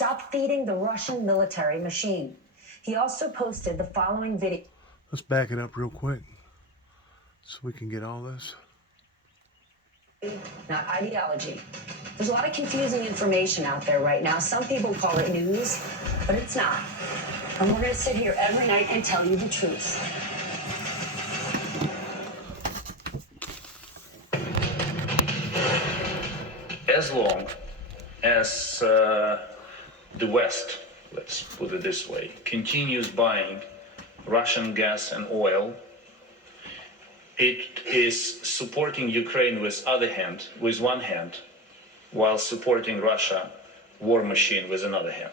Stop feeding the Russian military machine. He also posted the following video. Let's back it up real quick so we can get all this. Not ideology. There's a lot of confusing information out there right now. Some people call it news, but it's not. And we're going to sit here every night and tell you the truth. As long as the West, let's put it this way, continues buying Russian gas and oil, it is supporting Ukraine with one hand, while supporting Russia war machine with another hand.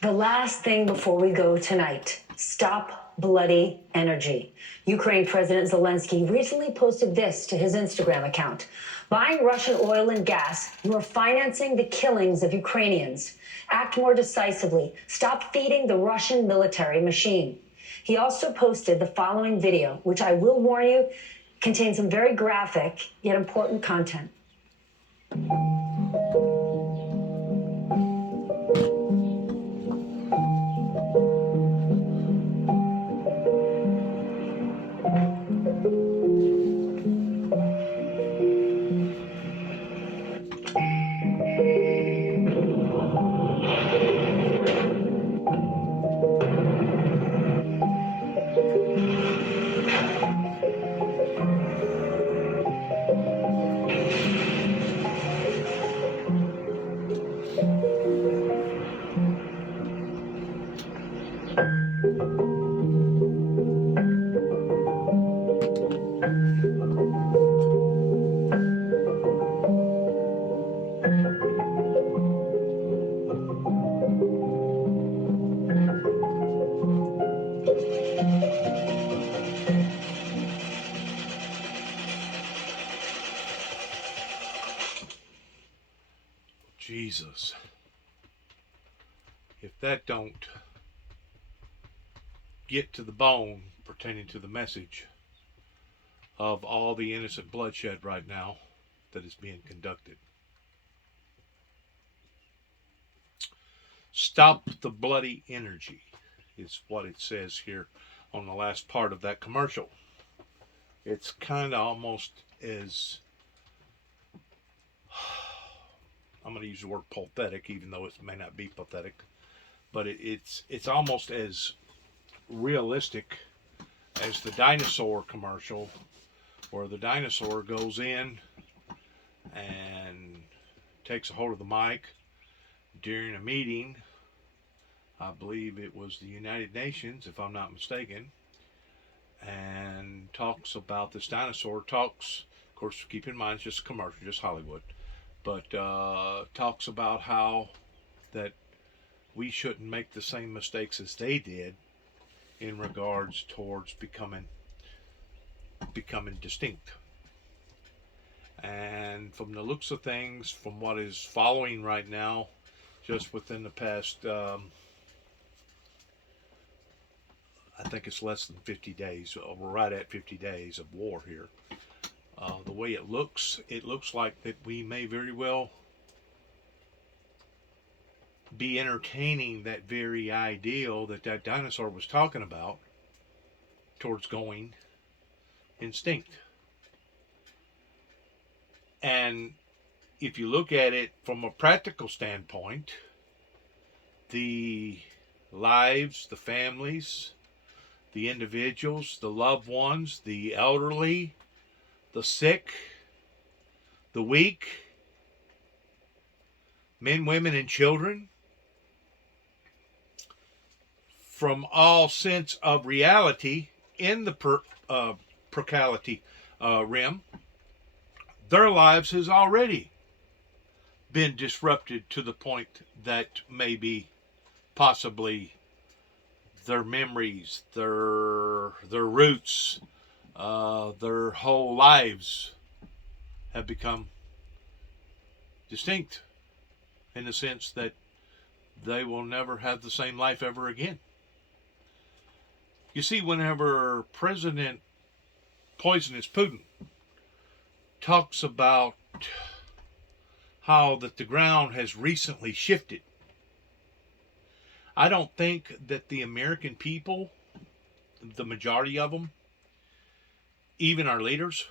The last thing before we go tonight, stop bloody energy. Ukraine President Zelensky recently posted this to his Instagram account. Buying Russian oil and gas, you are financing the killings of Ukrainians. Act more decisively. Stop feeding the Russian military machine. He also posted the following video, which I will warn you, contains some very graphic yet important content. Jesus. If that don't get to the bone pertaining to the message of all the innocent bloodshed right now that is being conducted. Stop the bloody energy is what it says here on the last part of that commercial. It's kind of almost as, I'm going to use the word pathetic, even though it may not be pathetic, but it's almost as realistic as the dinosaur commercial, where the dinosaur goes in and takes a hold of the mic during a meeting. I believe it was the United Nations, if I'm not mistaken, and talks about this dinosaur. Talks, of course, keep in mind it's just a commercial, just Hollywood, but talks about how that we shouldn't make the same mistakes as they did in regards towards becoming distinct. And from the looks of things, from what is following right now, just within the past, I think it's less than 50 days, we're right at 50 days of war here. The way it looks like that we may very well be entertaining that very ideal that dinosaur was talking about towards going extinct. And if you look at it from a practical standpoint, the lives, the families, the individuals, the loved ones, the elderly, the sick, the weak, men, women, and children, from all sense of reality in the procality realm, their lives has already been disrupted to the point that maybe possibly their memories, their roots, their whole lives have become distinct in the sense that they will never have the same life ever again. You see, whenever President Poisonous Putin talks about how that the ground has recently shifted. I don't think that the American people, the majority of them, even our leaders,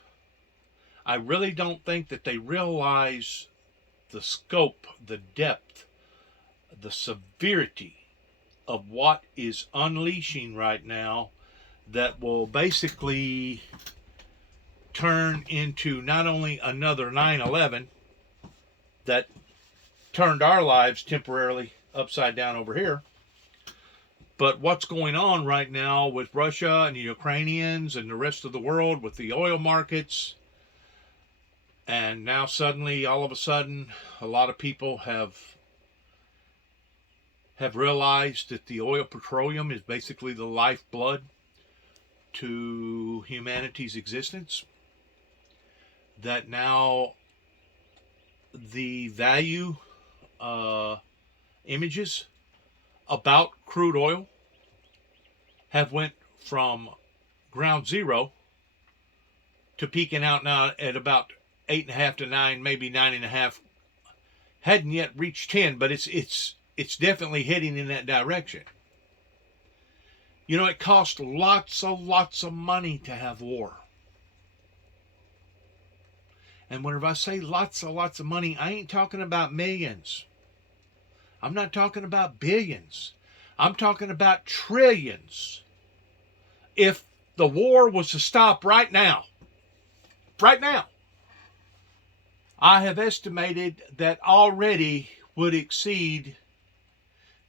I really don't think that they realize the scope, the depth, the severity of what is unleashing right now that will basically turn into not only another 9/11 that turned our lives temporarily upside down over here, but what's going on right now with Russia and the Ukrainians and the rest of the world with the oil markets. And now suddenly, all of a sudden, a lot of people have realized that the oil petroleum is basically the lifeblood to humanity's existence. That now the value images about crude oil have went from ground zero to peaking out now at about 8.5 to 9, maybe 9.5. Hadn't yet reached 10, but it's definitely heading in that direction. You know, it costs lots of money to have war. And whenever I say lots of money, I ain't talking about millions. I'm not talking about billions. I'm talking about trillions. If the war was to stop right now, I have estimated that already would exceed,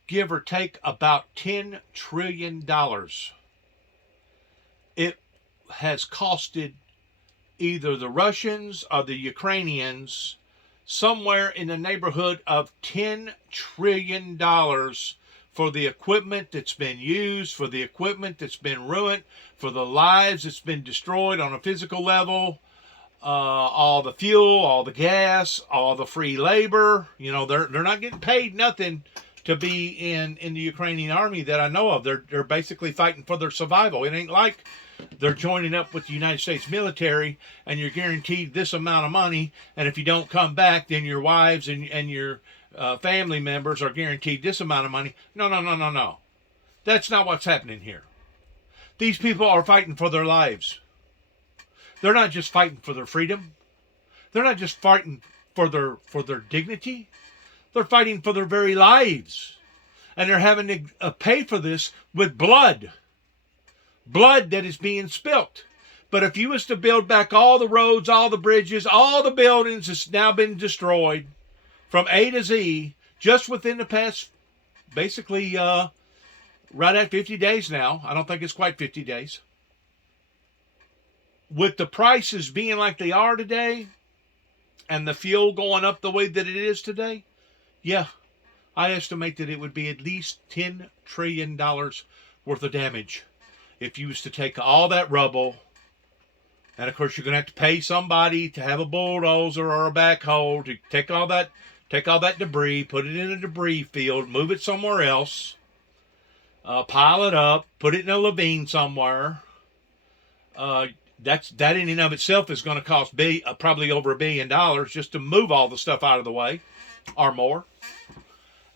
give or take, about $10 trillion. It has costed either the Russians or the Ukrainians somewhere in the neighborhood of $10 trillion for the equipment that's been used, for the equipment that's been ruined, for the lives that's been destroyed on a physical level, all the fuel, all the gas, all the free labor. You know, they're not getting paid nothing to be in the Ukrainian army that I know of. They're basically fighting for their survival. It ain't like they're joining up with the United States military and you're guaranteed this amount of money, and if you don't come back, then your wives and your family members are guaranteed this amount of money. No. That's not what's happening here. These people are fighting for their lives. They're not just fighting for their freedom. They're not just fighting for their dignity. They're fighting for their very lives. And they're having to pay for this with blood. Blood that is being spilt. But if you was to build back all the roads, all the bridges, all the buildings that's now been destroyed from A to Z, just within the past, basically, right at 50 days now. I don't think it's quite 50 days. With the prices being like they are today, and the fuel going up the way that it is today, yeah, I estimate that it would be at least $10 trillion worth of damage if you was to take all that rubble. And of course, you're going to have to pay somebody to have a bulldozer or a backhoe to take all that debris, put it in a debris field, move it somewhere else, pile it up, put it in a ravine somewhere. That in and of itself is going to cost probably over $1 billion just to move all the stuff out of the way, or more.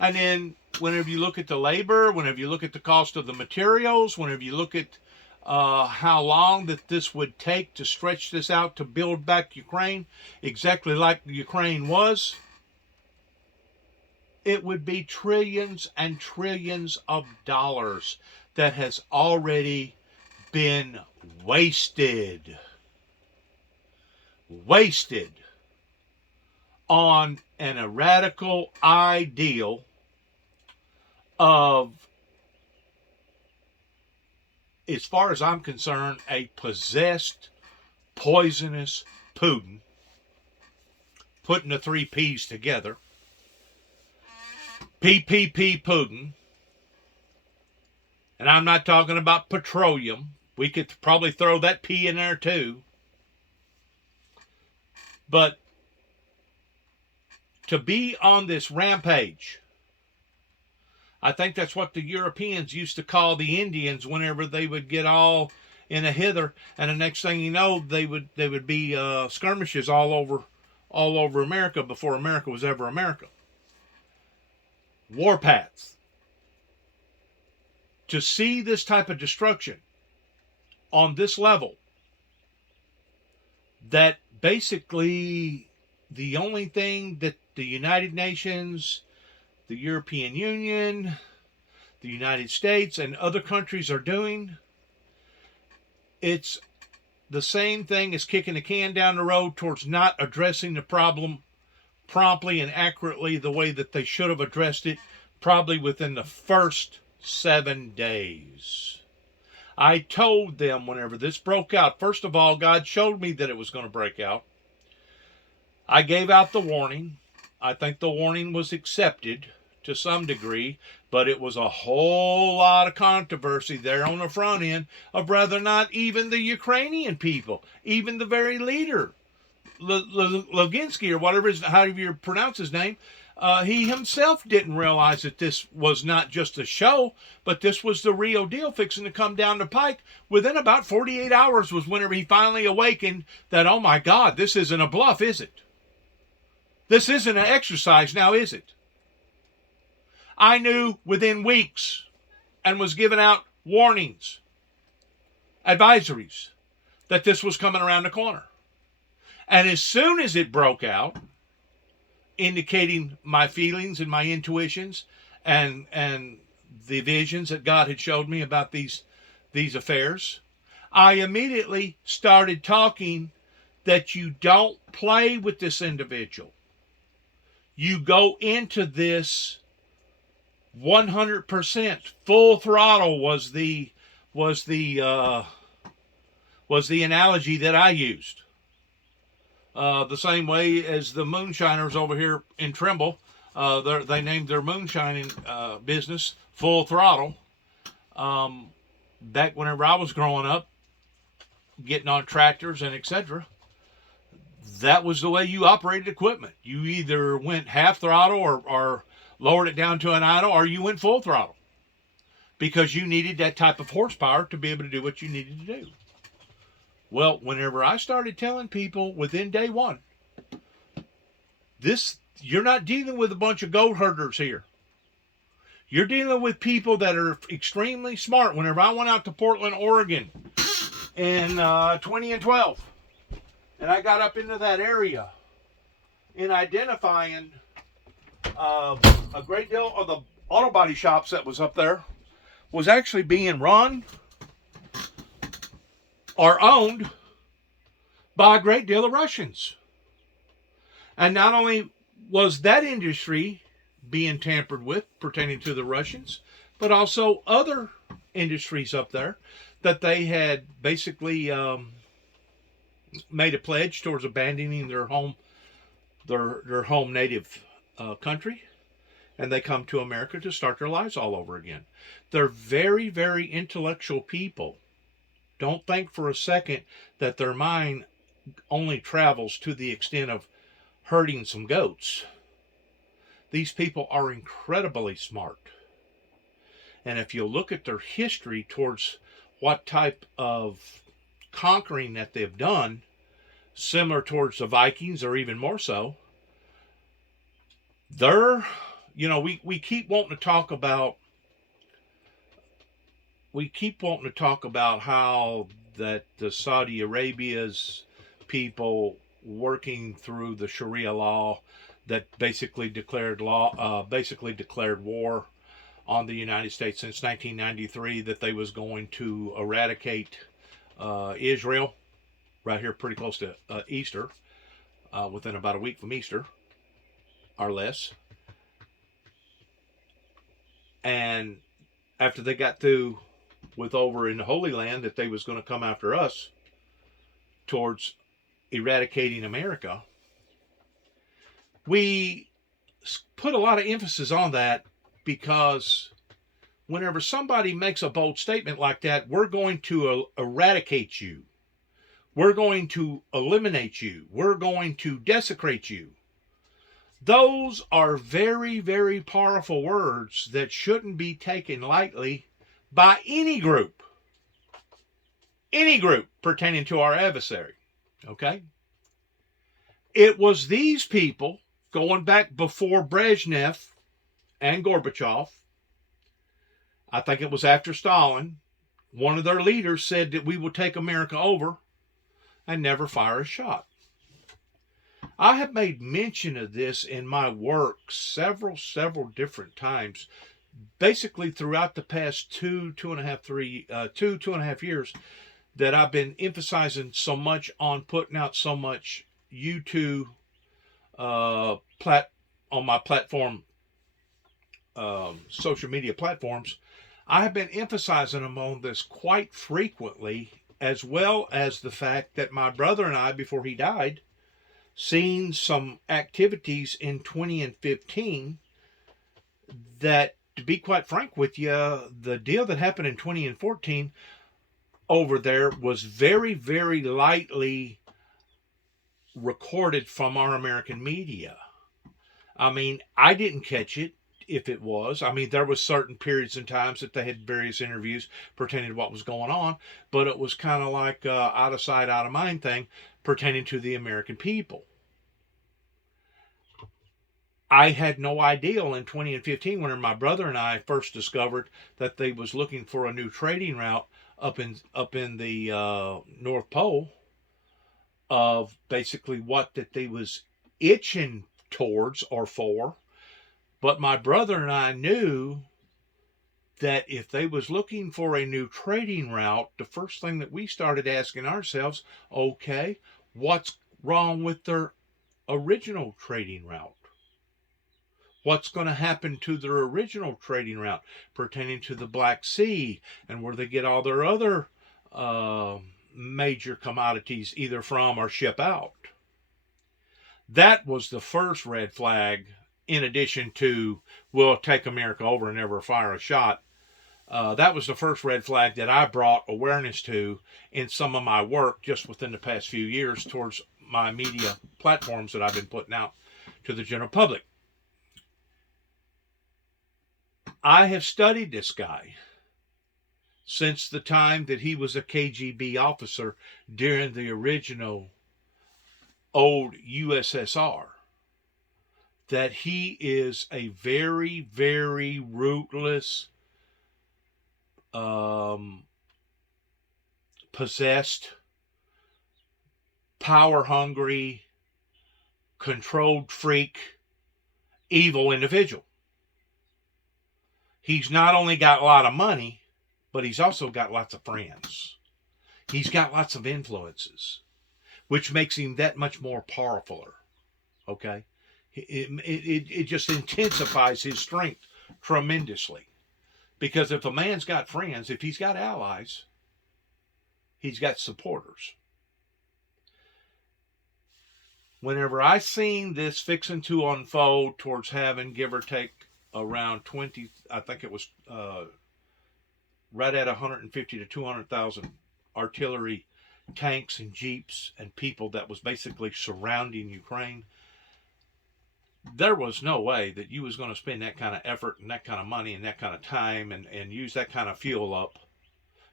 And then whenever you look at the labor, whenever you look at the cost of the materials, whenever you look at how long that this would take to stretch this out to build back Ukraine, exactly like Ukraine was, it would be trillions and trillions of dollars that has already been wasted on an radical ideal of, as far as I'm concerned, a possessed, poisonous Putin, putting the 3 P's together. PPP Putin. And I'm not talking about petroleum. We could probably throw that P in there too. But to be on this rampage, I think that's what the Europeans used to call the Indians whenever they would get all in a hither, and the next thing you know, they would be skirmishes all all over America before America was ever America. Warpaths. To see this type of destruction on this level, that basically the only thing that the United Nations, the European Union, the United States, and other countries are doing, it's the same thing as kicking the can down the road towards not addressing the problem promptly and accurately the way that they should have addressed it, probably within the first 7 days. I told them whenever this broke out, first of all, God showed me that it was going to break out. I gave out the warning. I think the warning was accepted to some degree, but it was a whole lot of controversy there on the front end of rather not even the Ukrainian people, even the very leader, Loginsky or whatever, however you pronounce his name, he himself didn't realize that this was not just a show, but this was the real deal fixing to come down the pike. Within about 48 hours was whenever he finally awakened that, oh my God, this isn't a bluff, is it? This isn't an exercise now, is it? I knew within weeks and was giving out warnings, advisories, that this was coming around the corner. And as soon as it broke out, indicating my feelings and my intuitions and the visions that God had showed me about these affairs, I immediately started talking that you don't play with this individual. You go into this 100%. Full throttle was the analogy that I used. The same way as the moonshiners over here in Trimble, they named their moonshining business Full Throttle. Back whenever I was growing up, getting on tractors and etc., that was the way you operated equipment. You either went half throttle or lowered it down to an idle, or you went full throttle, because you needed that type of horsepower to be able to do what you needed to do. Well, whenever I started telling people within day one, you're not dealing with a bunch of goat herders here. You're dealing with people that are extremely smart. Whenever I went out to Portland, Oregon in 2012, and I got up into that area in identifying a great deal of the auto body shops that was up there was actually being run or owned by a great deal of Russians. And not only was that industry being tampered with pertaining to the Russians, but also other industries up there that they had basically made a pledge towards abandoning their home native country, and they come to America to start their lives all over again. They're very, very intellectual people. Don't think for a second that their mind only travels to the extent of herding some goats. These people are incredibly smart. And if you look at their history towards what type of conquering that they've done, similar towards the Vikings or even more so, we keep wanting to talk about how that the Saudi Arabia's people working through the Sharia law that basically declared war on the United States since 1993, that they was going to eradicate Israel right here pretty close to Easter, within about a week from Easter or less. And after they got through with over in the Holy Land, that they was going to come after us towards eradicating America. We put a lot of emphasis on that because whenever somebody makes a bold statement like that, we're going to eradicate you. We're going to eliminate you. We're going to desecrate you. Those are very, very powerful words that shouldn't be taken lightly by any group pertaining to our adversary. Okay? It was these people, going back before Brezhnev and Gorbachev, I think it was after Stalin, one of their leaders said that we will take America over and never fire a shot. I have made mention of this in my work several different times, basically throughout the past two and a half years, that I've been emphasizing so much on putting out so much YouTube on my platform, social media platforms. I have been emphasizing on this quite frequently, as well as the fact that my brother and I, before he died, seen some activities in 2015 that, to be quite frank with you, the deal that happened in 2014 over there was very, very lightly recorded from our American media. I mean, I didn't catch it if it was. I mean, there was certain periods and times that they had various interviews pertaining to what was going on, but it was kind of like out of sight, out of mind thing pertaining to the American people. I had no idea in 2015 when my brother and I first discovered that they was looking for a new trading route up in the North Pole, of basically what that they was itching towards or for. But my brother and I knew that if they was looking for a new trading route, the first thing that we started asking ourselves, okay, what's wrong with their original trading route? What's going to happen to their original trading route pertaining to the Black Sea and where they get all their other major commodities either from or ship out? That was the first red flag, in addition to, we'll take America over and never fire a shot. That was the first red flag that I brought awareness to in some of my work just within the past few years towards my media platforms that I've been putting out to the general public. I have studied this guy since the time that he was a KGB officer during the original old USSR. That he is a very, very ruthless, possessed, power-hungry, controlled freak, evil individual. He's not only got a lot of money, but he's also got lots of friends. He's got lots of influences, which makes him that much more powerful. Okay? It just intensifies his strength tremendously. Because if a man's got friends, if he's got allies, he's got supporters. Whenever I seen this fixing to unfold towards having, give or take, around 20, I think it was right at 150 to 200,000 artillery tanks and jeeps and people that was basically surrounding Ukraine, there was no way that you was going to spend that kind of effort and that kind of money and that kind of time and use that kind of fuel up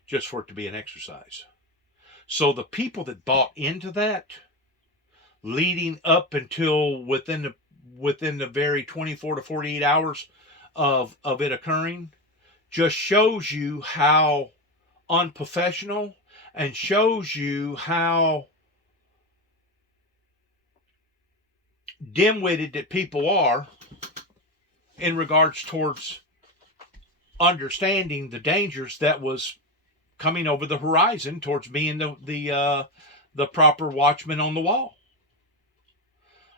just for it to be an exercise. So the people that bought into that, leading up until within the very 24 to 48 hours of it occurring, just shows you how unprofessional and shows you how dim-witted that people are in regards towards understanding the dangers that was coming over the horizon towards being the proper watchman on the wall.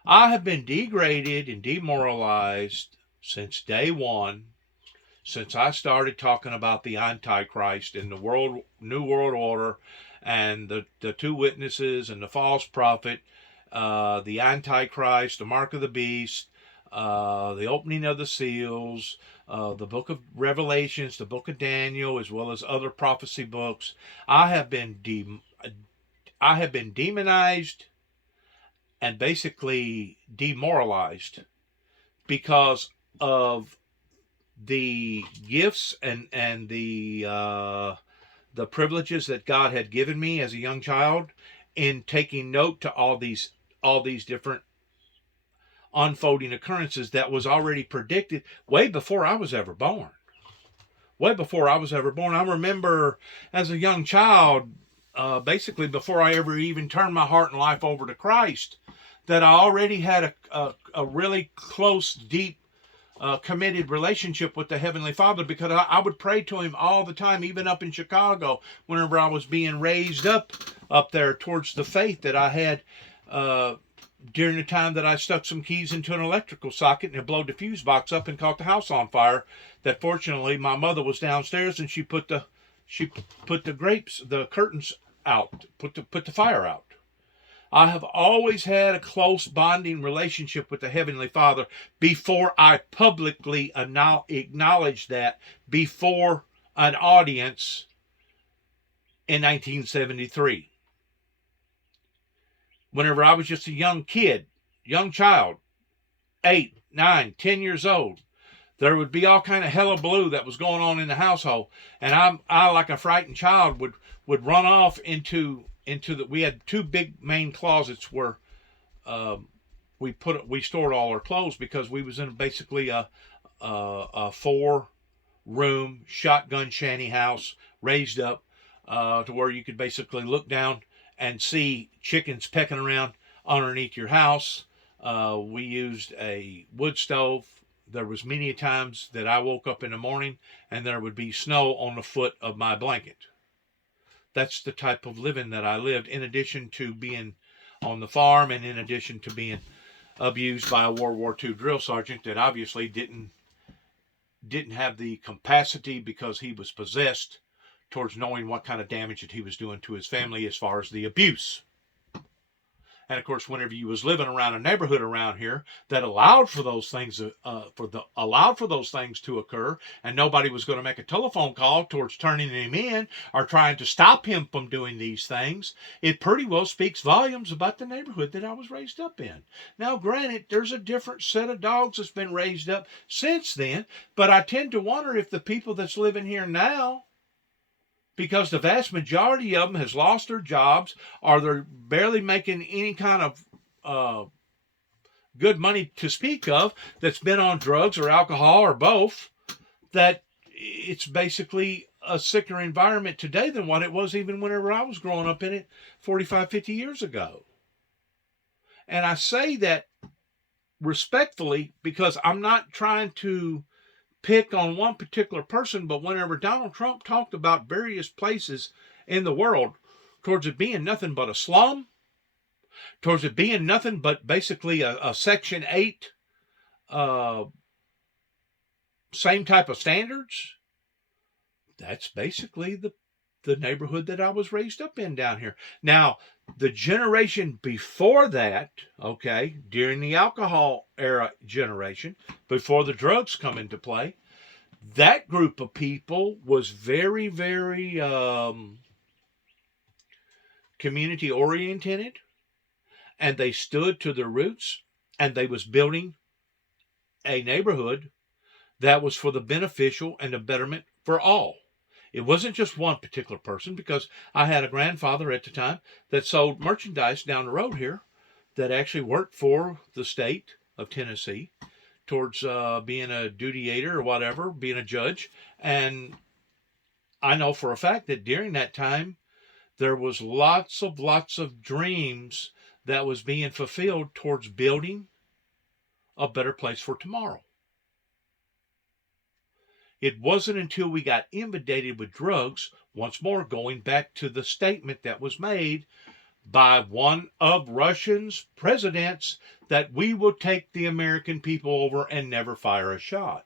I have been degraded and demoralized since day one, since I started talking about the Antichrist and the New World Order and the two witnesses and the false prophet, the Antichrist, the mark of the beast, the opening of the seals, the book of Revelations, the book of Daniel, as well as other prophecy books. I have been demonized and basically demoralized because of the gifts and the privileges that God had given me as a young child in taking note to all all these different unfolding occurrences that was already predicted way before I was ever born. Way before I was ever born. I remember as a young child, basically before I ever even turned my heart and life over to Christ, that I already had a really close, deep, committed relationship with the Heavenly Father, because I would pray to Him all the time, even up in Chicago, whenever I was being raised up there towards the faith that I had during the time that I stuck some keys into an electrical socket and it blew the fuse box up and caught the house on fire. That fortunately my mother was downstairs and she put the curtains out, put the fire out. I have always had a close bonding relationship with the Heavenly Father before I publicly acknowledged that before an audience in 1973. Whenever I was just a young child, 8, 9, 10 years old, there would be all kind of hullabaloo that was going on in the household, and I like a frightened child would run off into we had two big main closets where we stored all our clothes, because we was in basically a 4-room shotgun shanty house raised up to where you could basically look down and see chickens pecking around underneath your house. We used a wood stove. There was many times that I woke up in the morning and there would be snow on the foot of my blanket. That's the type of living that I lived, in addition to being on the farm and in addition to being abused by a World War II drill sergeant that obviously didn't have the capacity, because he was possessed, towards knowing what kind of damage that he was doing to his family as far as the abuse. And of course, whenever you was living around a neighborhood around here that allowed for those things to occur, and nobody was going to make a telephone call towards turning him in or trying to stop him from doing these things, it pretty well speaks volumes about the neighborhood that I was raised up in. Now, granted, there's a different set of dogs that's been raised up since then, but I tend to wonder if the people that's living here now, because the vast majority of them has lost their jobs, or they're barely making any kind of good money to speak of, that's been on drugs or alcohol or both, that it's basically a sicker environment today than what it was even whenever I was growing up in it 45, 50 years ago. And I say that respectfully, because I'm not trying to pick on one particular person, but whenever Donald Trump talked about various places in the world, towards it being nothing but a slum, towards it being nothing but basically a Section 8, same type of standards, that's basically the neighborhood that I was raised up in down here. Now, the generation before that, okay, during the alcohol era generation, before the drugs come into play, that group of people was very, very community oriented, and they stood to their roots, and they was building a neighborhood that was for the beneficial and the betterment for all. It wasn't just one particular person, because I had a grandfather at the time that sold merchandise down the road here that actually worked for the state of Tennessee towards being a duty-ator or whatever, being a judge. And I know for a fact that during that time, there was lots of dreams that was being fulfilled towards building a better place for tomorrow. It wasn't until we got inundated with drugs, once more going back to the statement that was made by one of Russia's presidents, that we will take the American people over and never fire a shot.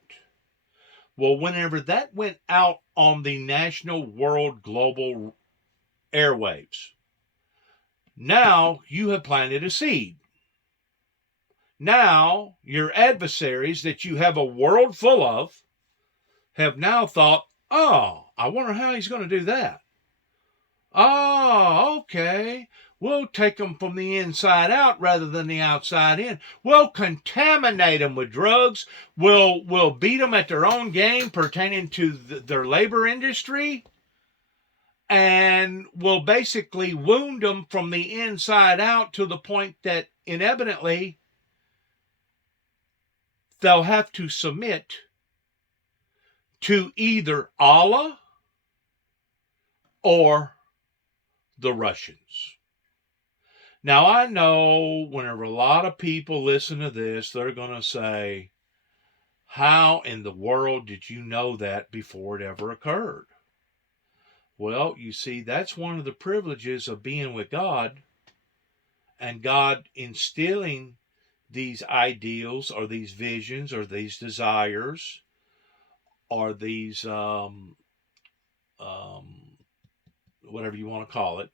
Well, whenever that went out on the national, world, global airwaves, now you have planted a seed. Now your adversaries that you have a world full of have now thought, oh, I wonder how he's going to do that. Oh, okay. We'll take them from the inside out rather than the outside in. We'll contaminate them with drugs. We'll beat them at their own game pertaining to their labor industry. And we'll basically wound them from the inside out to the point that inevitably they'll have to submit to either Allah or the Russians. Now, I know whenever a lot of people listen to this, they're going to say, how in the world did you know that before it ever occurred? Well, you see, that's one of the privileges of being with God and God instilling these ideals or these visions or these desires or these whatever you want to call it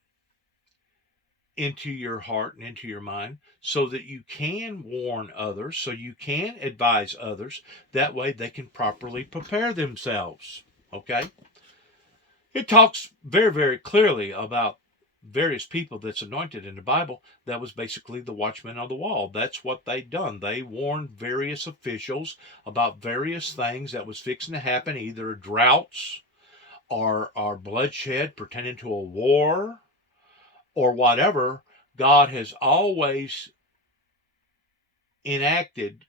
into your heart and into your mind so that you can warn others, so you can advise others. That way they can properly prepare themselves. Okay? It talks very, very clearly about various people that's anointed in the Bible. That was basically the watchmen on the wall. That's what they done. They warned various officials about various things that was fixing to happen, either droughts or bloodshed pertaining to a war or whatever. God has always enacted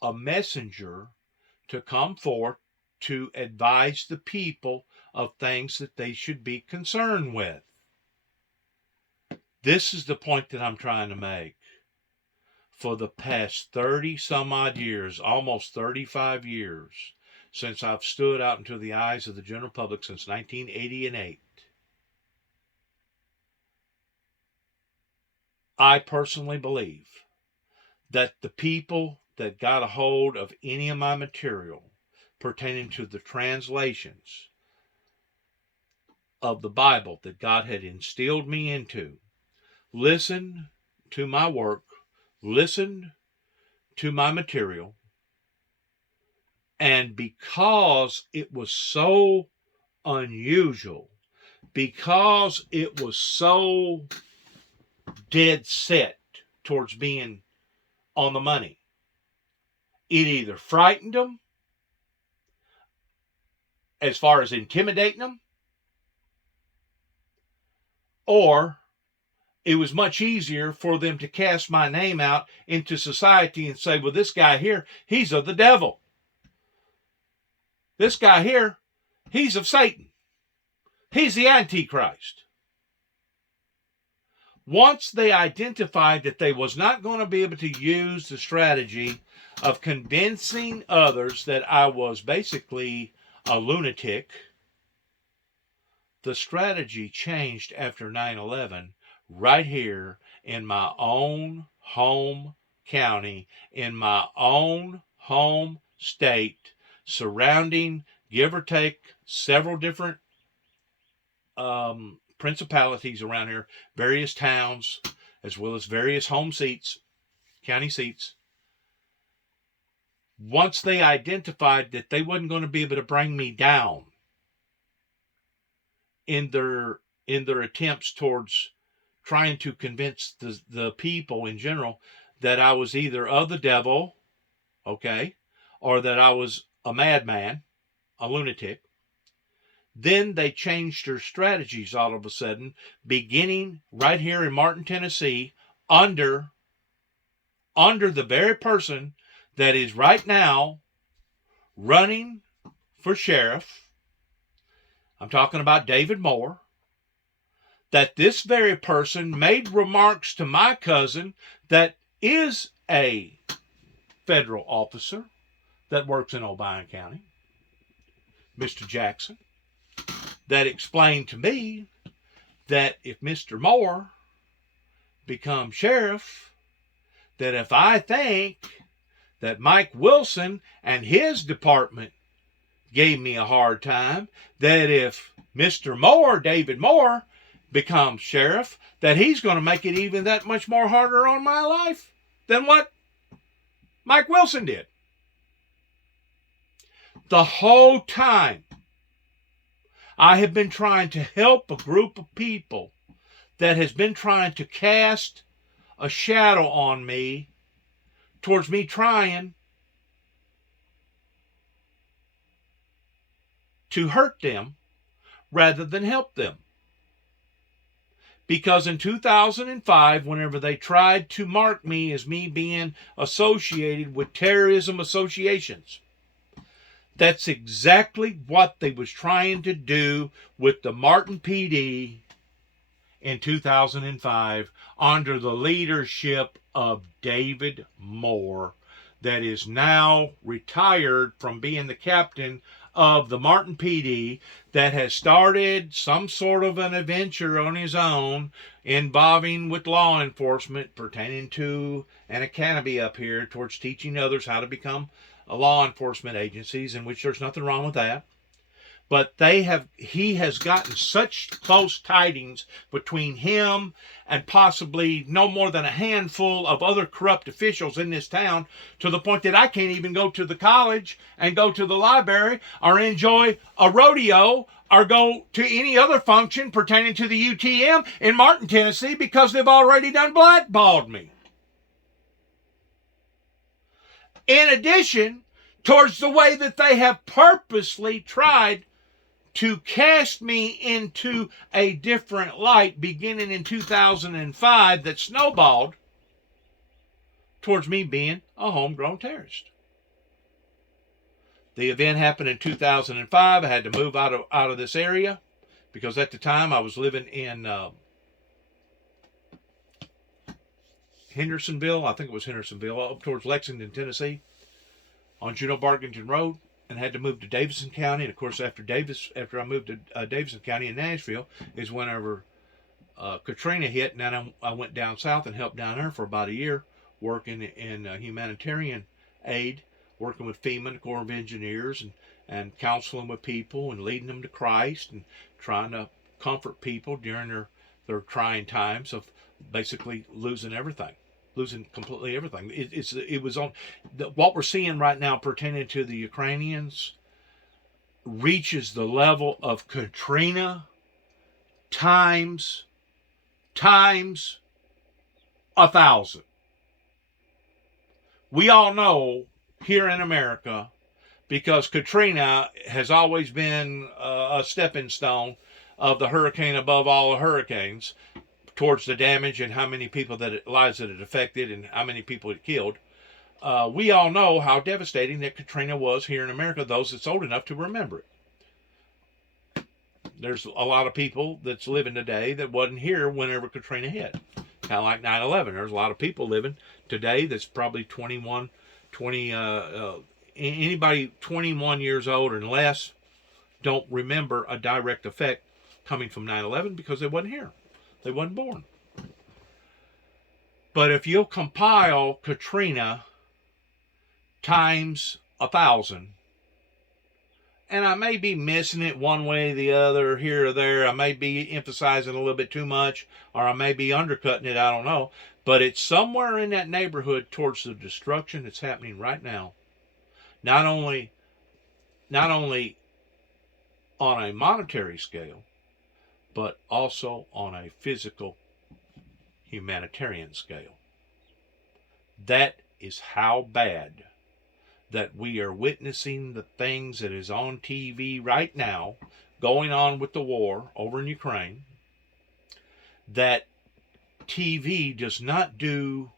a messenger to come forth to advise the people of things that they should be concerned with. This is the point that I'm trying to make. For the past 30 some odd years, almost 35 years, since I've stood out into the eyes of the general public since 1988, I personally believe that the people that got a hold of any of my material pertaining to the translations of the Bible that God had instilled me into, listened to my work, listened to my material, and because it was so unusual, because it was so dead set towards being on the money, it either frightened them as far as intimidating them, or it was much easier for them to cast my name out into society and say, well, this guy here, he's of the devil. This guy here, he's of Satan. He's the Antichrist. Once they identified that they was not going to be able to use the strategy of convincing others that I was basically a lunatic, the strategy changed after 9/11 right here in my own home county, in my own home state, surrounding, give or take, several different principalities around here, various towns, as well as various home seats, county seats. Once they identified that they wasn't going to be able to bring me down in their attempts towards trying to convince the people in general that I was either of the devil, okay, or that I was a madman, a lunatic, then they changed their strategies all of a sudden, beginning right here in Martin, Tennessee, under the very person that is right now running for sheriff. I'm talking about David Moore. That this very person made remarks to my cousin that is a federal officer that works in Obion County, Mr. Jackson, that explained to me that if Mr. Moore becomes sheriff, that if I think that Mike Wilson and his department gave me a hard time, that if Mr. Moore, David Moore, becomes sheriff, that he's going to make it even that much more harder on my life than what Mike Wilson did. The whole time, I have been trying to help a group of people that has been trying to cast a shadow on me towards me trying to hurt them rather than help them. Because in 2005, whenever they tried to mark me as me being associated with terrorism associations, that's exactly what they was trying to do with the Martin PD in 2005 under the leadership of David Moore, that is now retired from being the captain of the Martin PD, that has started some sort of an adventure on his own involving with law enforcement pertaining to an academy up here towards teaching others how to become law enforcement agencies, in which there's nothing wrong with that. But he has gotten such close tidings between him and possibly no more than a handful of other corrupt officials in this town, to the point that I can't even go to the college and go to the library or enjoy a rodeo or go to any other function pertaining to the UTM in Martin, Tennessee, because they've already done blackballed me. In addition, towards the way that they have purposely tried to cast me into a different light beginning in 2005, that snowballed towards me being a homegrown terrorist. The event happened in 2005. I had to move out of this area because at the time I was living in Hendersonville. I think it was Hendersonville, up towards Lexington, Tennessee, on Juneau Barkington Road. And had to move to Davidson County. And of course, after I moved to Davidson County in Nashville, is whenever Katrina hit, and then I went down south and helped down there for about a year, working in humanitarian aid, working with FEMA, the Corps of Engineers, and counseling with people and leading them to Christ and trying to comfort people during their trying times of basically losing everything. Losing completely everything. It was on what we're seeing right now pertaining to the Ukrainians reaches the level of Katrina times 1,000. We all know here in America, because Katrina has always been a stepping stone of the hurricane above all the hurricanes, towards the damage and how many people lives that it affected and how many people it killed. We all know how devastating that Katrina was here in America, those that's old enough to remember it. There's a lot of people that's living today that wasn't here whenever Katrina hit. Kind of like 9/11. There's a lot of people living today that's probably 21, 20, anybody 21 years old and less don't remember a direct effect coming from 9/11 because they wasn't here. They wasn't born. But if you'll compile Katrina times 1,000, and I may be missing it one way or the other, here or there, I may be emphasizing a little bit too much, or I may be undercutting it, I don't know, but it's somewhere in that neighborhood towards the destruction that's happening right now. Not only on a monetary scale, but also on a physical humanitarian scale. That is how bad that we are witnessing the things that is on TV right now going on with the war over in Ukraine. That TV does not do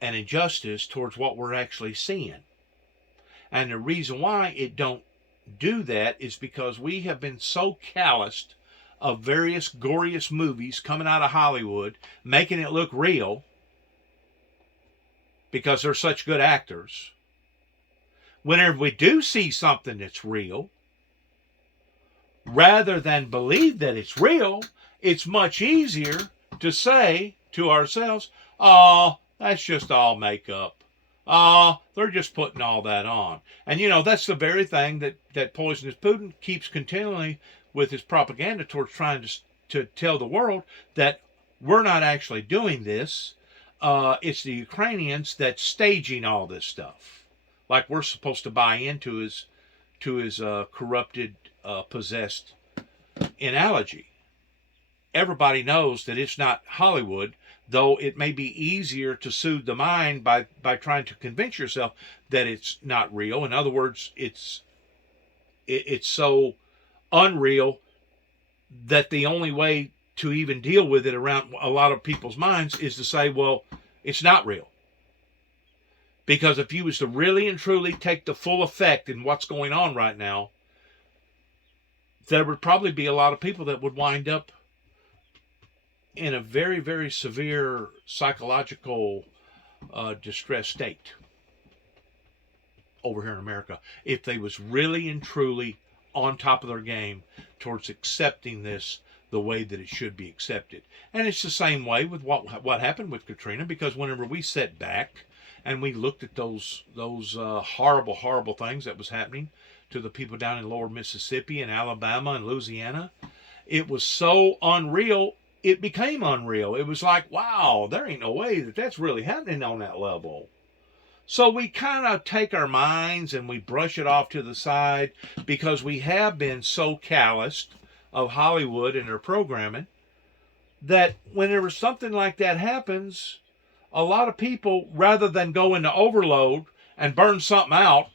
an injustice towards what we're actually seeing. And the reason why it don't do that is because we have been so calloused of various glorious movies coming out of Hollywood, making it look real because they're such good actors. Whenever we do see something that's real, rather than believe that it's real, it's much easier to say to ourselves, oh, that's just all makeup. Oh, they're just putting all that on. And that's the very thing that Poisonous Putin keeps continually with his propaganda towards trying to tell the world that we're not actually doing this. It's the Ukrainians that's staging all this stuff. Like we're supposed to buy into his corrupted, possessed analogy. Everybody knows that it's not Hollywood, though it may be easier to soothe the mind by trying to convince yourself that it's not real. In other words, it's so unreal that the only way to even deal with it around a lot of people's minds is to say, well, it's not real. Because if you was to really and truly take the full effect in what's going on right now, there would probably be a lot of people that would wind up in a very, very severe psychological distress state over here in America if they was really and truly on top of their game towards accepting this the way that it should be accepted. And it's the same way with what happened with Katrina, because whenever we sat back and we looked at those horrible, horrible things that was happening to the people down in lower Mississippi and Alabama and Louisiana, it was so unreal, it became unreal. It was like, wow, there ain't no way that that's really happening on that level. So we kind of take our minds and we brush it off to the side because we have been so calloused of Hollywood and their programming that whenever something like that happens, a lot of people, rather than go into overload and burn something out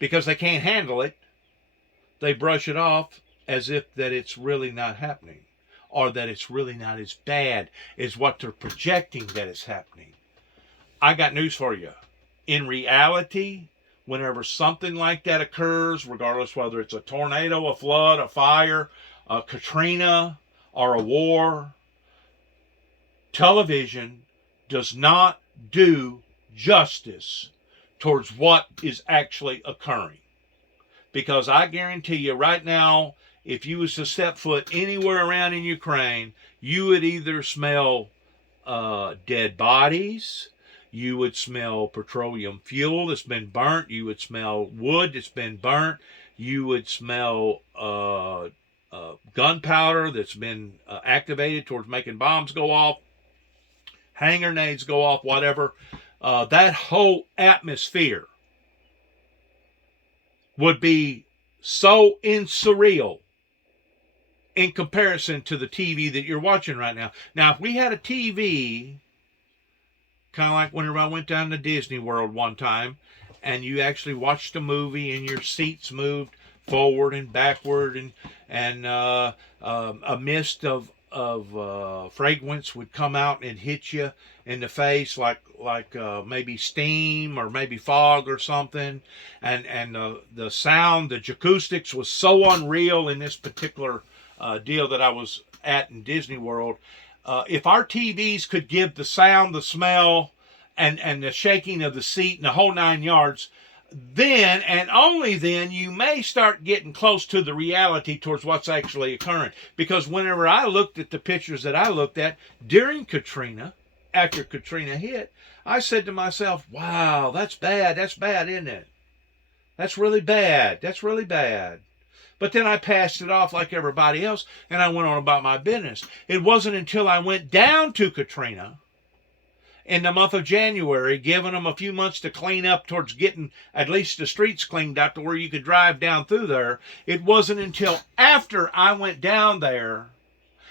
because they can't handle it, they brush it off as if that it's really not happening, or that it's really not as bad as what they're projecting that it's happening. I got news for you. In reality, whenever something like that occurs, regardless whether it's a tornado, a flood, a fire, a Katrina, or a war, television does not do justice towards what is actually occurring. Because I guarantee you right now, if you was to step foot anywhere around in Ukraine, you would either smell dead bodies, you would smell petroleum fuel that's been burnt, you would smell wood that's been burnt, you would smell gunpowder that's been activated towards making bombs go off, hand grenades go off, whatever. That whole atmosphere would be so surreal in comparison to the TV that you're watching right now. Now, if we had a TV, kind of like whenever I went down to Disney World one time, and you actually watched a movie and your seats moved forward and backward, and a mist of fragrance would come out and hit you in the face like maybe steam or maybe fog or something, and the sound, the acoustics was so unreal in this particular deal that I was at in Disney World. If our TVs could give the sound, the smell, and the shaking of the seat and the whole 9 yards, then and only then you may start getting close to the reality towards what's actually occurring. Because whenever I looked at the pictures that I looked at during Katrina, after Katrina hit, I said to myself, wow, that's bad, isn't it? That's really bad, But then I passed it off like everybody else, and I went on about my business. It wasn't until I went down to Katrina in the month of January, giving them a few months to clean up towards getting at least the streets cleaned up to where you could drive down through there. It wasn't until after I went down there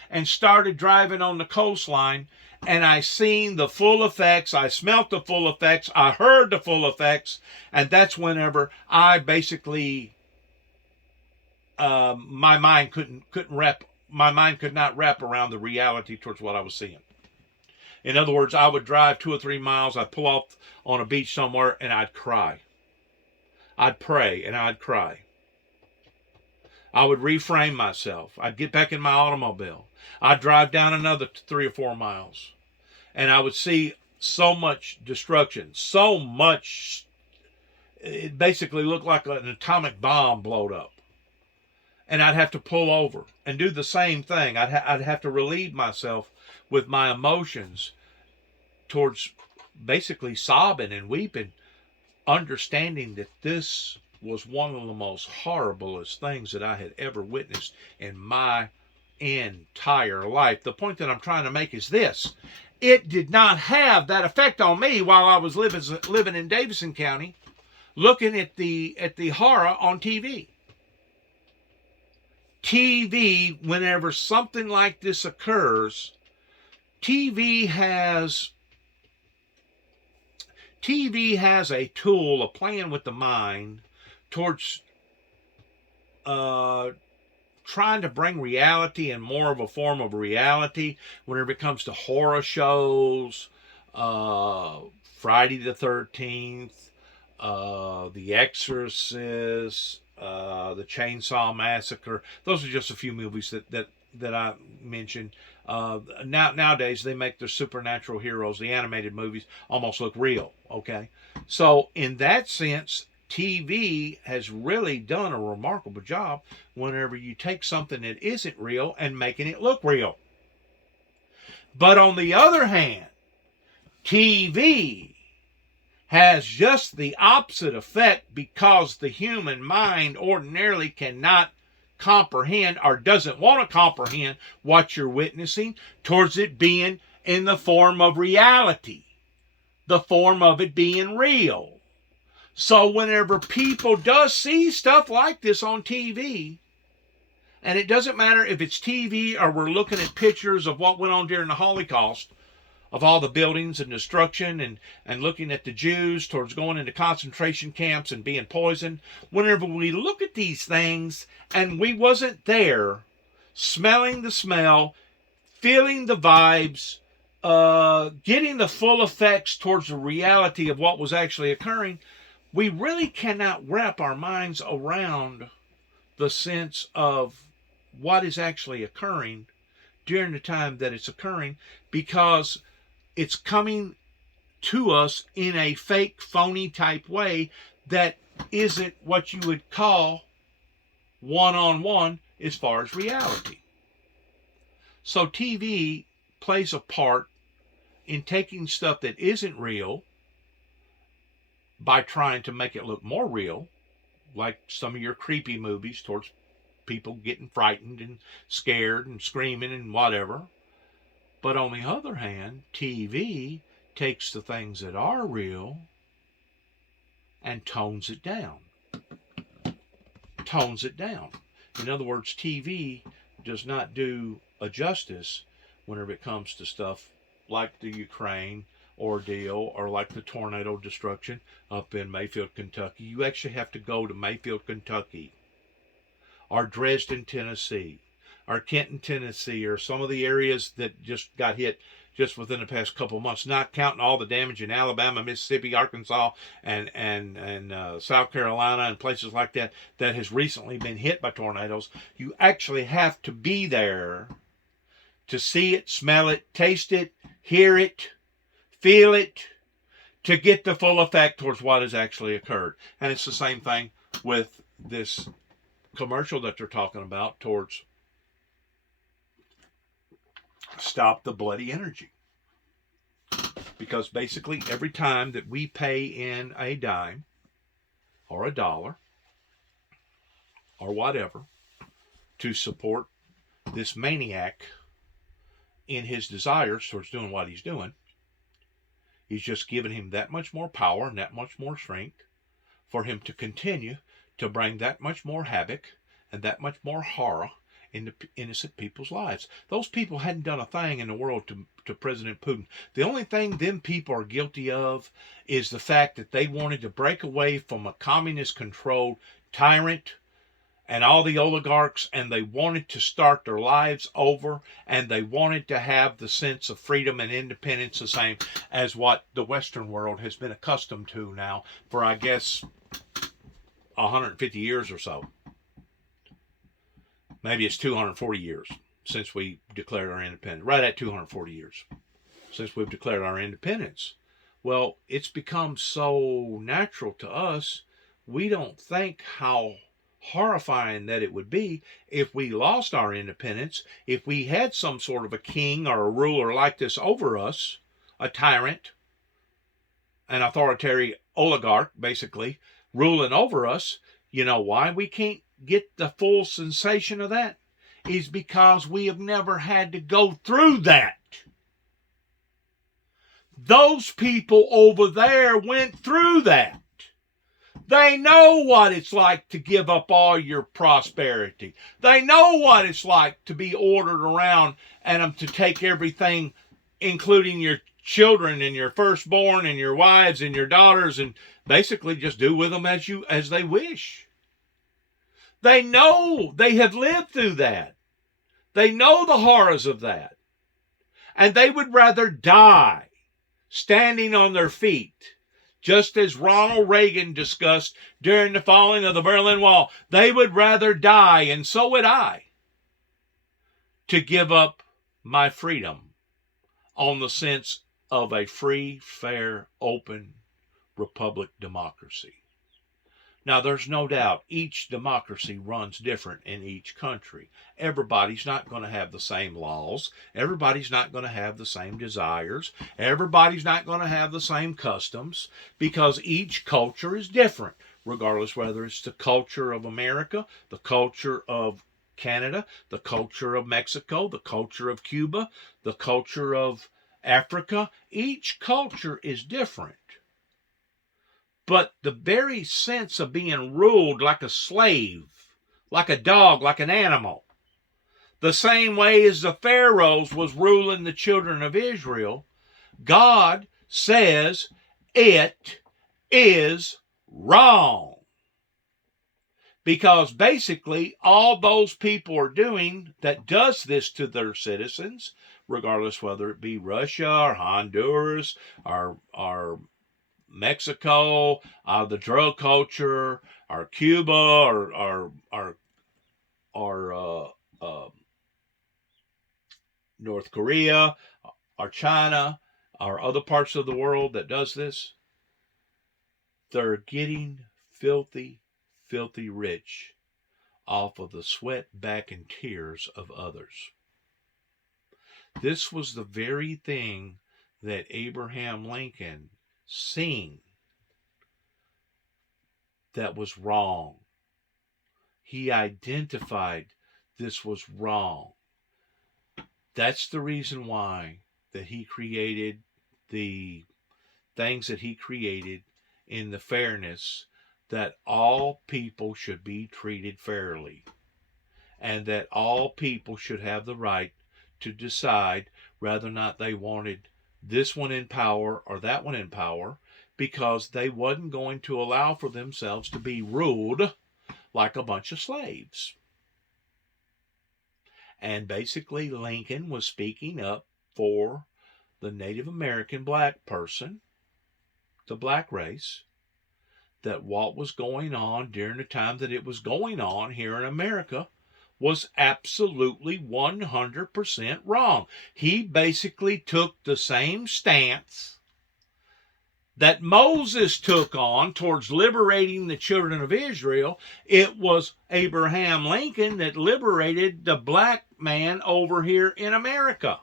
and started driving on the coastline and I seen the full effects, I smelt the full effects, I heard the full effects, and that's whenever I basically my mind could not wrap around the reality towards what I was seeing. In other words, I would drive 2 or 3 miles, I'd pull off on a beach somewhere, and I'd cry. I'd pray, and I'd cry. I would reframe myself. I'd get back in my automobile. I'd drive down another 3 or 4 miles. And I would see so much destruction, so much, it basically looked like an atomic bomb blowed up. And I'd have to pull over and do the same thing. I'd have to relieve myself with my emotions towards basically sobbing and weeping, understanding that this was one of the most horriblest things that I had ever witnessed in my entire life. The point that I'm trying to make is this. It did not have that effect on me while I was living in Davidson County, looking at the horror on TV. TV, whenever something like this occurs, TV has a tool of playing with the mind towards trying to bring reality in more of a form of reality whenever it comes to horror shows, Friday the 13th, The Exorcist, the Chainsaw Massacre. Those are just a few movies that I mentioned. Nowadays they make their supernatural heroes, the animated movies, almost look real. Okay, so in that sense, TV has really done a remarkable job whenever you take something that isn't real and making it look real. But on the other hand, TV has just the opposite effect because the human mind ordinarily cannot comprehend or doesn't want to comprehend what you're witnessing towards it being in the form of reality, the form of it being real. So whenever people does see stuff like this on TV, and it doesn't matter if it's TV or we're looking at pictures of what went on during the Holocaust, of all the buildings and destruction, and looking at the Jews towards going into concentration camps and being poisoned, whenever we look at these things and we wasn't there, smelling the smell, feeling the vibes, getting the full effects towards the reality of what was actually occurring, we really cannot wrap our minds around the sense of what is actually occurring during the time that it's occurring, because it's coming to us in a fake, phony type way that isn't what you would call one-on-one as far as reality. So TV plays a part in taking stuff that isn't real by trying to make it look more real, like some of your creepy movies towards people getting frightened and scared and screaming and whatever. But on the other hand, TV takes the things that are real and tones it down. Tones it down. In other words, TV does not do a justice whenever it comes to stuff like the Ukraine ordeal or like the tornado destruction up in Mayfield, Kentucky. You actually have to go to Mayfield, Kentucky, or Dresden, Tennessee, or Kenton, Tennessee, or some of the areas that just got hit just within the past couple of months, not counting all the damage in Alabama, Mississippi, Arkansas, and South Carolina, and places like that that has recently been hit by tornadoes. You actually have to be there to see it, smell it, taste it, hear it, feel it, to get the full effect towards what has actually occurred. And it's the same thing with this commercial that they're talking about towards Stop the Bloody Energy. Because basically every time that we pay in a dime or a dollar or whatever to support this maniac in his desires towards doing what he's doing, he's just giving him that much more power and that much more strength for him to continue to bring that much more havoc and that much more horror into innocent people's lives. Those people hadn't done a thing in the world to President Putin. The only thing them people are guilty of is the fact that they wanted to break away from a communist-controlled tyrant and all the oligarchs, and they wanted to start their lives over, and they wanted to have the sense of freedom and independence the same as what the Western world has been accustomed to now for, I guess, 150 years or so. Maybe it's 240 years since we declared our independence. Right at 240 years since we've declared our independence. Well, it's become so natural to us, we don't think how horrifying that it would be if we lost our independence, if we had some sort of a king or a ruler like this over us, a tyrant, an authoritarian oligarch, basically, ruling over us. You know why we can't get the full sensation of that? Is because we have never had to go through that. Those people over there went through that. They know what it's like to give up all your prosperity. They know what it's like to be ordered around and to take everything, including your children and your firstborn and your wives and your daughters, and basically just do with them as they wish. They know, they have lived through that. They know the horrors of that. And they would rather die standing on their feet, just as Ronald Reagan discussed during the falling of the Berlin Wall. They would rather die, and so would I, to give up my freedom on the sense of a free, fair, open republic democracy. Now, there's no doubt each democracy runs different in each country. Everybody's not going to have the same laws. Everybody's not going to have the same desires. Everybody's not going to have the same customs, because each culture is different, regardless whether it's the culture of America, the culture of Canada, the culture of Mexico, the culture of Cuba, the culture of Africa. Each culture is different. But the very sense of being ruled like a slave, like a dog, like an animal, the same way as the Pharaohs was ruling the children of Israel, God says it is wrong. Because basically all those people are doing that does this to their citizens, regardless whether it be Russia or Honduras or Mexico, the drug culture, or Cuba, or North Korea, or China, or other parts of the world that does this, they're getting filthy, filthy rich off of the sweat, back, and tears of others. This was the very thing that Abraham Lincoln seen that was wrong. He identified this was wrong. That's the reason why that he created the things that he created in the fairness that all people should be treated fairly, and that all people should have the right to decide whether or not they wanted this one in power or that one in power, because they wasn't going to allow for themselves to be ruled like a bunch of slaves. And basically Lincoln was speaking up for the Native American black person, the black race, that what was going on during the time that it was going on here in America was absolutely 100% wrong. He basically took the same stance that Moses took on towards liberating the children of Israel. It was Abraham Lincoln that liberated the black man over here in America,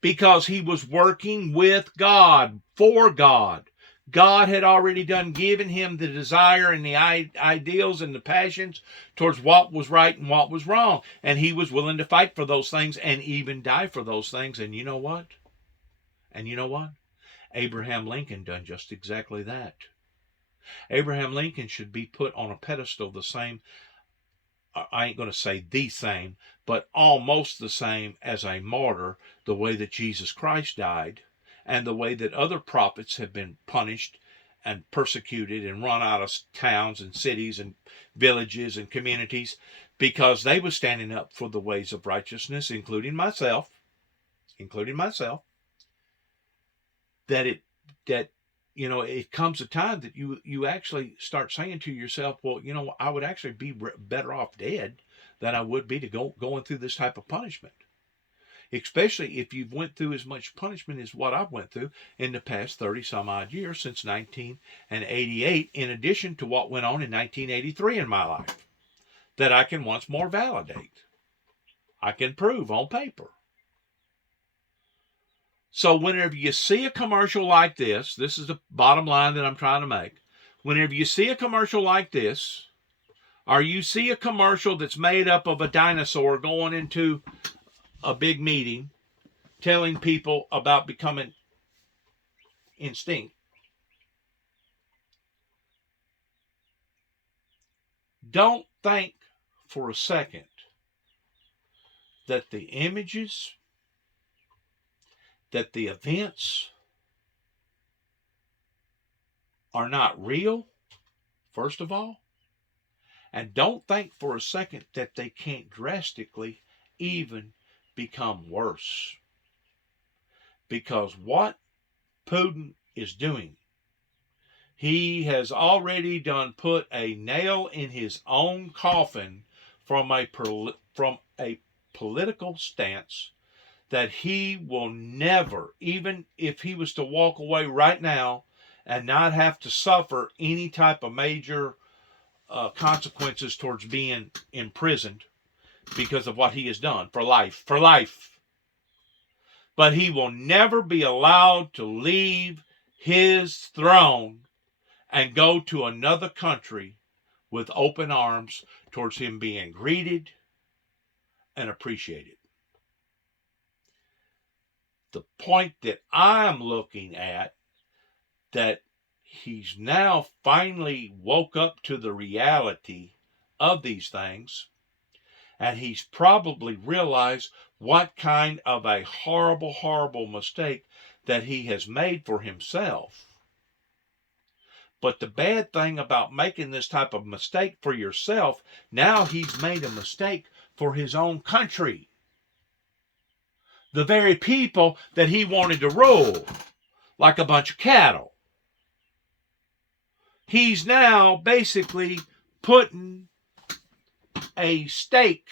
because he was working with God, for God. God had already done given him the desire and the ideals and the passions towards what was right and what was wrong. And he was willing to fight for those things and even die for those things. And you know what? Abraham Lincoln done just exactly that. Abraham Lincoln should be put on a pedestal the same, I ain't going to say the same, but almost the same as a martyr, the way that Jesus Christ died, and the way that other prophets have been punished and persecuted and run out of towns and cities and villages and communities, because they were standing up for the ways of righteousness, including myself, that it comes a time that you actually start saying to yourself, well, I would actually be better off dead than I would be to going through this type of punishment. Especially if you've went through as much punishment as what I've went through in the past 30 some odd years since 1988, in addition to what went on in 1983 in my life, that I can once more validate. I can prove on paper. So whenever you see a commercial like this is the bottom line that I'm trying to make. Whenever you see a commercial like this, or you see a commercial that's made up of a dinosaur going into a big meeting telling people about becoming extinct, don't think for a second that the images, that the events are not real, first of all. And don't think for a second that they can't drastically even become worse. Because what Putin is doing, he has already done put a nail in his own coffin from a political stance that he will never, even if he was to walk away right now and not have to suffer any type of major consequences towards being imprisoned because of what he has done for life. But he will never be allowed to leave his throne and go to another country with open arms towards him being greeted and appreciated. The point that I'm looking at, that he's now finally woke up to the reality of these things, and he's probably realized what kind of a horrible, horrible mistake that he has made for himself. But the bad thing about making this type of mistake for yourself, now he's made a mistake for his own country. The very people that he wanted to rule like a bunch of cattle. He's now basically putting a stake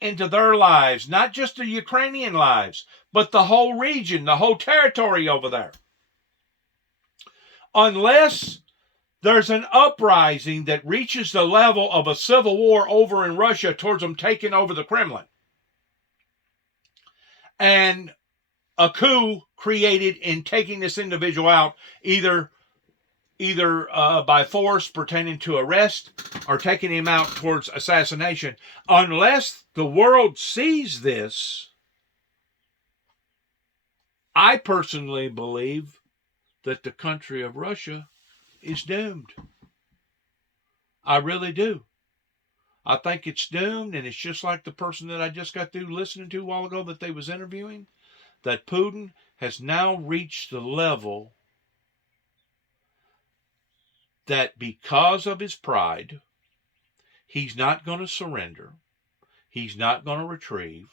into their lives, not just the Ukrainian lives, but the whole region, the whole territory over there. Unless there's an uprising that reaches the level of a civil war over in Russia towards them taking over the Kremlin, and a coup created in taking this individual out, either by force pertaining to arrest or taking him out towards assassination, unless the world sees this, I personally believe that the country of Russia is doomed. I really do. I think it's doomed, and it's just like the person that I just got through listening to a while ago that they was interviewing, that Putin has now reached the level that because of his pride, he's not going to surrender. He's not going to retrieve.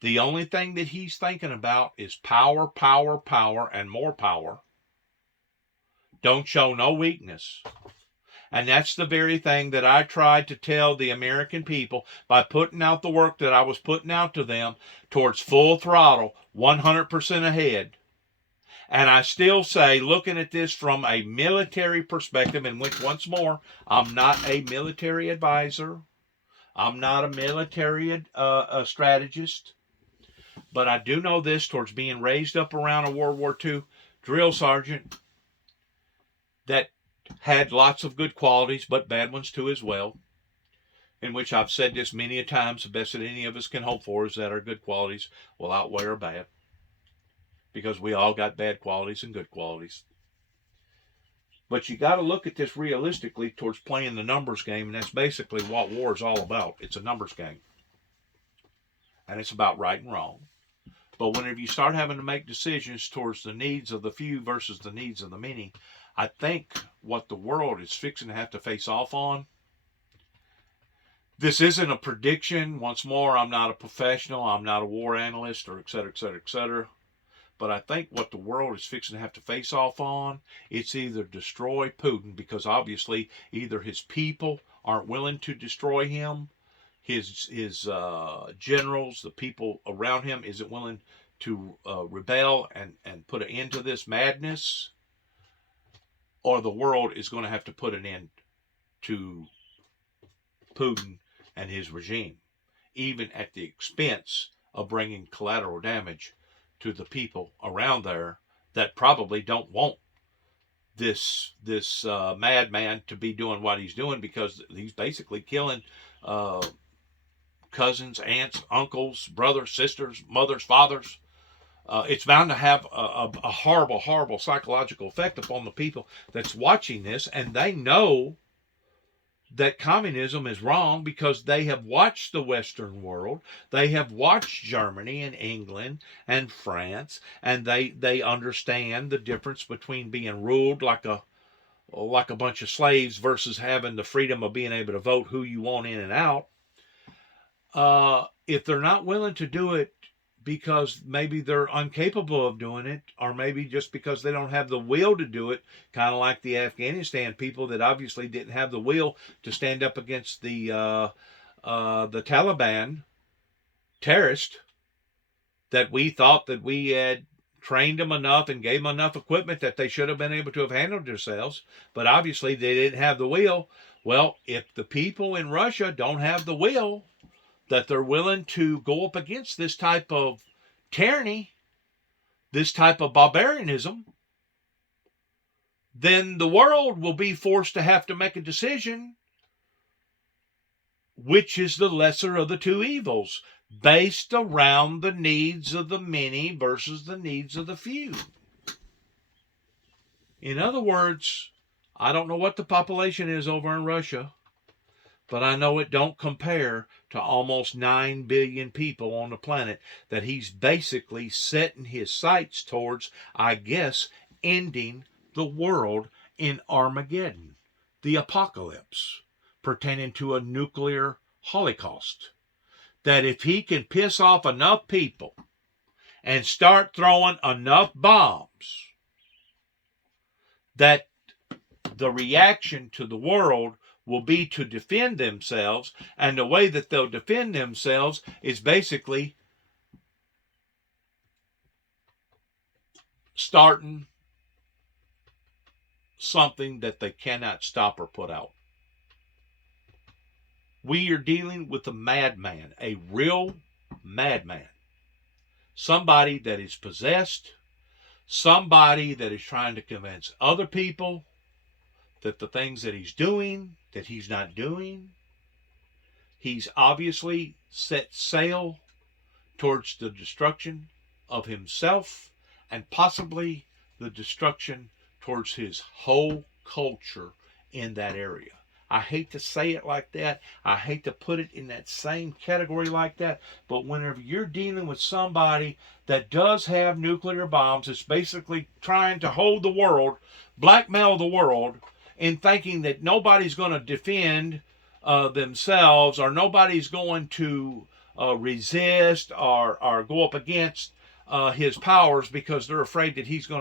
The only thing that he's thinking about is power, power, power, and more power. Don't show no weakness. And that's the very thing that I tried to tell the American people by putting out the work that I was putting out to them towards full throttle, 100% ahead. And I still say, looking at this from a military perspective, in which, once more, I'm not a military advisor. I'm not a military strategist. But I do know this, towards being raised up around a World War II drill sergeant that had lots of good qualities, but bad ones too as well, in which I've said this many a times, the best that any of us can hope for is that our good qualities will outweigh our bad. Because we all got bad qualities and good qualities. But you got to look at this realistically towards playing the numbers game, and that's basically what war is all about. It's a numbers game. And it's about right and wrong. But whenever you start having to make decisions towards the needs of the few versus the needs of the many, I think what the world is fixing to have to face off on, this isn't a prediction. Once more, I'm not a professional. I'm not a war analyst, or et cetera, et cetera, et cetera. But I think what the world is fixing to have to face off on, it's either destroy Putin, because obviously either his people aren't willing to destroy him, his generals, the people around him isn't willing to rebel and put an end to this madness, or the world is going to have to put an end to Putin and his regime, even at the expense of bringing collateral damage to the people around there that probably don't want this madman to be doing what he's doing, because he's basically killing cousins, aunts, uncles, brothers, sisters, mothers, fathers. It's bound to have a horrible, horrible psychological effect upon the people that's watching this, and they know that communism is wrong because they have watched the Western world. They have watched Germany and England and France, and they understand the difference between being ruled like like a bunch of slaves versus having the freedom of being able to vote who you want in and out. If they're not willing to do it because maybe they're incapable of doing it, or maybe just because they don't have the will to do it, kind of like the Afghanistan people that obviously didn't have the will to stand up against the Taliban terrorists, that we thought that we had trained them enough and gave them enough equipment that they should have been able to have handled themselves, but obviously they didn't have the will. Well, if the people in Russia don't have the will, that they're willing to go up against this type of tyranny, this type of barbarianism, then the world will be forced to have to make a decision which is the lesser of the two evils, based around the needs of the many versus the needs of the few. In other words, I don't know what the population is over in Russia, but I know it don't compare to almost 9 billion people on the planet that he's basically setting his sights towards, I guess, ending the world in Armageddon, the apocalypse, pertaining to a nuclear holocaust. That if he can piss off enough people and start throwing enough bombs, that the reaction to the world will be to defend themselves, and the way that they'll defend themselves is basically starting something that they cannot stop or put out. We are dealing with a madman, a real madman. Somebody that is possessed, somebody that is trying to convince other people that the things that he's doing, that he's not doing. He's obviously set sail towards the destruction of himself and possibly the destruction towards his whole culture in that area. I hate to say it like that. I hate to put it in that same category like that. But whenever you're dealing with somebody that does have nuclear bombs, it's basically trying to hold the world, blackmail the world, in thinking that nobody's going to defend themselves, or nobody's going to resist or go up against his powers because they're afraid that he's going